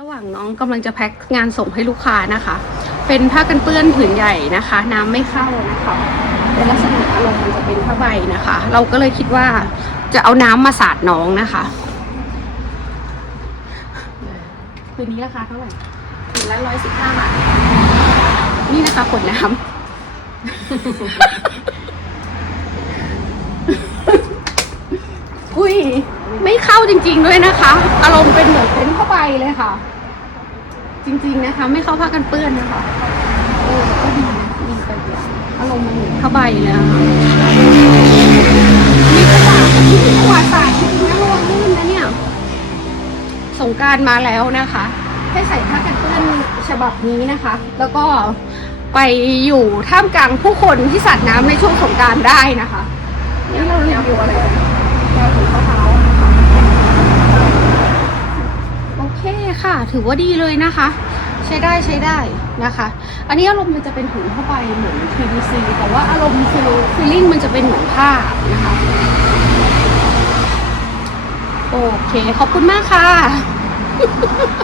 ระหว่างน้องกำลังจะแพ็คงานส่งให้ลูกค้านะคะ เป็นผ้ากันเปื้อนผืนใหญ่นะคะ น้ำไม่เข้านะคะเป็นลักษณะอารมณ์มันจะเป็นผ้าใบนะคะ เราก็เลยคิดว่าจะเอาน้ำมาสาดน้องนะคะคืนนี้ราคาเท่าไหร่ถึงละร้อยสิบห้าบาท นี่นะคะขวดน้ำ อุ้ยาจริง ๆ ด้วยนะคะ อารมณ์เป็นเหมือนเป็นผ้าใบเลยค่ะ จริง ๆนะคะ ไม่เข้าผ้ากันเปื้อนนะคะเออก็ดีนะดีไปเดียอารมณ์มันเหมือนผ้าใบเลยค่ะมีประวัติมีประวัติศาสตร์จริงๆนะระวังลื่นนะเนี่ยสงการมาแล้วนะคะ ให้ใส่ผ้ากันเปื้อนฉบับนี้นะคะ แล้วก็ไปอยู่ท่ามกลางผู้คนที่สาดน้ำในช่วงสงการได้นะคะนี่เรารีวิวอะไรกันยาถูมะพร้าวนะคะโอ เคค่ะ ถือว่าดีเลยนะคะ ใช้ได้ใช้ได้นะคะ อันนี้อารมณ์มันจะเป็นถุงผ้าใบเหมือน PVC แต่ว่าอารมณ์คือฟีลลิ่งมันจะเป็นเหมือนผ้านะคะ โอเค ขอบคุณมากค่ะ